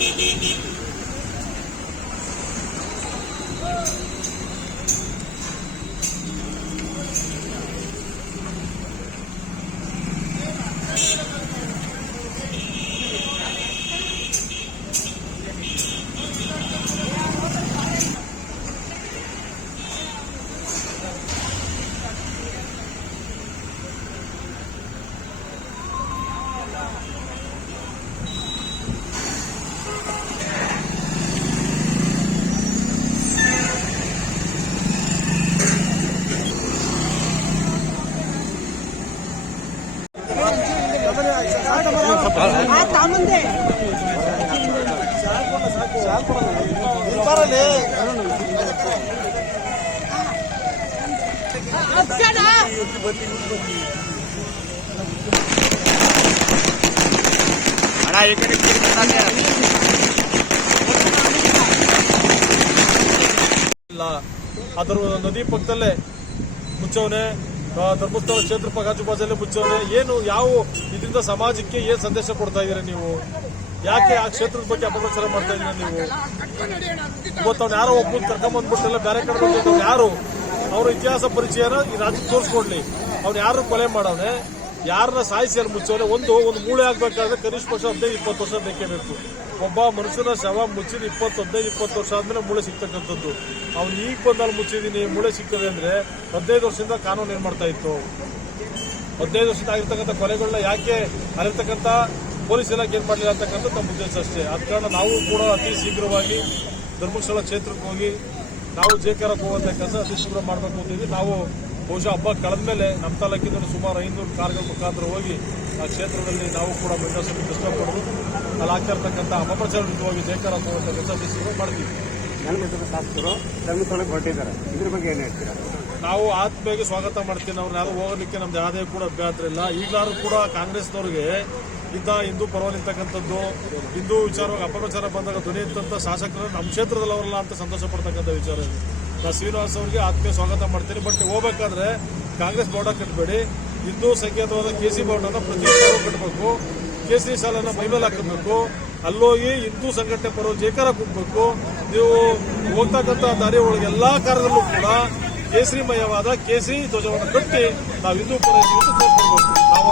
hee hee hee ಇಲ್ಲ. ಅದರ ನದಿ ಪಕ್ಕದಲ್ಲೇ ಮುಚ್ಚವನೆ. ಧರ್ಮಸ್ಥಳ ಕ್ಷೇತ್ರ ಪಕ್ಕ ಆಜುಬಾಜಲ್ಲೇ ಮುಚ್ಚವನೆ ಏನು, ಯಾವ ಇದರಿಂದ ಸಮಾಜಕ್ಕೆ ಏನ್ ಸಂದೇಶ ಕೊಡ್ತಾ ಇದೀರ ನೀವು? ಯಾಕೆ ಆ ಕ್ಷೇತ್ರದ ಬಗ್ಗೆ ಅಪಪ್ರಚಾರ ಮಾಡ್ತಾ ಇದೀರ ನೀವು? ಇವತ್ತು ಅವ್ನು ಯಾರೋ ಒಬ್ಬ ಕರ್ಕೊಂಬಂದ್ಬಿಟ್ಟೆಲ್ಲ ಬೇರೆ ಕಡೆ ಬಂದ್ಬಿಟ್ಟು ಯಾರು? ಅವ್ರ ಇತಿಹಾಸ ಪರಿಚಯನ ಈ ರಾಜ್ಯಕ್ಕೆ ತೋರಿಸ್ಕೊಡ್ಲಿ. ಅವ್ನು ಯಾರು ಕೊಲೆ ಮಾಡವನೆ ಯಾರನ್ನ ಸಾಯಿಸಿ ಅಲ್ಲಿ ಮುಚ್ಚವನೆ ಒಂದು ಒಂದು ಮೂಳೆ ಆಗ್ಬೇಕಾದ್ರೆ ಕನಿಷ್ಠ ಪಕ್ಷ ಹದಿನೈದು, ಇಪ್ಪತ್ತು ವರ್ಷ ಬೇಕೇ ಬೇಕು. ಒಬ್ಬ ಮನುಷ್ಯನ ಶವ ಮುಚ್ಚಿದ ಇಪ್ಪತ್ತು, ಹದಿನೈದು, ಇಪ್ಪತ್ತು ವರ್ಷ ಆದ್ಮೇಲೆ ಮೂಳೆ ಸಿಗ್ತಕ್ಕಂಥದ್ದು ಅವ್ನು ಈಗ ಬಂದಲ್ಲಿ ಮುಚ್ಚಿದ್ದೀನಿ ಮೂಳೆ ಸಿಕ್ಕದೆ ಅಂದ್ರೆ ಹದಿನೈದು ವರ್ಷದಿಂದ ಕಾನೂನು ಏನ್ ಮಾಡ್ತಾ ಇತ್ತು? ಹದಿನೈದು ವರ್ಷದ ಆಗಿರ್ತಕ್ಕಂಥ ಕೊಲೆಗಳನ್ನ ಯಾಕೆ ಅಲ್ಲಿರ್ತಕ್ಕಂಥ ಪೊಲೀಸ್ ಇಲಾಖೆ ಏನ್ ಮಾಡಲಿಲ್ಲ ಅಂತಕ್ಕಂಥ ನಮ್ಮ ಉದ್ದೇಶ ಅಷ್ಟೇ. ಆದ ಕಾರಣ ನಾವು ಕೂಡ ಅತಿ ಶೀಘ್ರವಾಗಿ ಧರ್ಮಸ್ಥಳ ಕ್ಷೇತ್ರಕ್ಕೆ ಹೋಗಿ ನಾವು ಜೇಕಾರಕ್ಕೆ ಹೋಗುವಂತ ಕೆಲಸ ಅತಿ ಶೀಘ್ರ ಮಾಡಬೇಕು ಅಂತೀವಿ ನಾವು ಬಹುಶಃ ಹಬ್ಬ ಕಳೆದ ಮೇಲೆ ನಮ್ಮ ತಾಲೂಕಿನಲ್ಲಿ ಸುಮಾರು ಐನೂರು ಕಾರ್ಗಳ ಮುಖಾಂತರ ಹೋಗಿ ಆ ಕ್ಷೇತ್ರದಲ್ಲಿ ನಾವು ಕೂಡ ಮೆಂಡರ್ಸನ್ನು ದರ್ಶನ ಪಡೆದು ಅಲ್ಲಿ ಆಗ್ತಾ ಇರ್ತಕ್ಕಂಥ ಅಪಪ್ರಚಾರ ವಿರುದ್ಧವಾಗಿ ಕೆಲಸ ಅತಿ ಶೀಘ್ರ ಮಾಡ್ತೀವಿ. ಜನಮಿತ್ರ ಶಾಸಕರು ಹೊರಟಿದ್ದಾರೆ. ಇದ್ರ ಬಗ್ಗೆ ಏನು ಹೇಳ್ತೀರಾ? ನಾವು ಆತ್ಮೀಯವಾಗಿ ಸ್ವಾಗತ ಮಾಡ್ತೀವಿ ಅವ್ರನ್ನ ಯಾರು ಹೋಗಲಿಕ್ಕೆ ನಮ್ದು ಯಾವುದೇ ಕೂಡ ಅಭ್ಯಂತರ ಇಲ್ಲ. ಈಗಲಾದ್ರೂ ಕೂಡ ಕಾಂಗ್ರೆಸ್ನವ್ರಿಗೆ ಇಂಥ ಹಿಂದೂ ಪರವಾಗಿರ್ತಕ್ಕಂಥದ್ದು ಹಿಂದೂ ವಿಚಾರವಾಗಿ ಅಪಪ್ರಚಾರ ಬಂದಾಗ ಧ್ವನಿ ಶಾಸಕರು ನಮ್ಮ ಕ್ಷೇತ್ರದಲ್ಲಿ ಅವರಲ್ಲ ಅಂತ ಸಂತೋಷ ಪಡ್ತಕ್ಕಂಥ ವಿಚಾರ ಇದು. ನಾ ಶ್ರೀನಿವಾಸ್ ಅವರಿಗೆ ಆತ್ಮೀಯ ಸ್ವಾಗತ ಮಾಡ್ತೀನಿ. ಬಟ್ ಹೋಗ್ಬೇಕಾದ್ರೆ ಕಾಂಗ್ರೆಸ್ ಬೋರ್ಡ ಕಟ್ಟಬೇಡಿ ಹಿಂದೂ ಸಂಕೇತವಾದ ಕೆ ಸಿ ಬೌಡನ ಪ್ರತಿ ಸಾಲು ಕಟ್ಟಬೇಕು ಕೇಸರಿ ಸಾಲನ ಮೈಮೇಲೆ ಹಾಕಬೇಕು. ಅಲ್ಲೋಗಿ ಹಿಂದೂ ಸಂಘಟನೆ ಪರವಾಗಿ ಜೇಕಾರ ಕೂಗಬೇಕು. ನೀವು ಹೋಗ್ತಕ್ಕಂಥ ದಾರಿ ಒಳಗೆ ಎಲ್ಲಾ ಕಾರ್ಯದಲ್ಲೂ ಕೂಡ ಕೇಸರಿಮಯವಾದ ಕೇಸರಿ ಧ್ವಜವನ್ನು ಕಟ್ಟಿ ನಾವು ಹಿಂದೂ ಪರ ನಾವು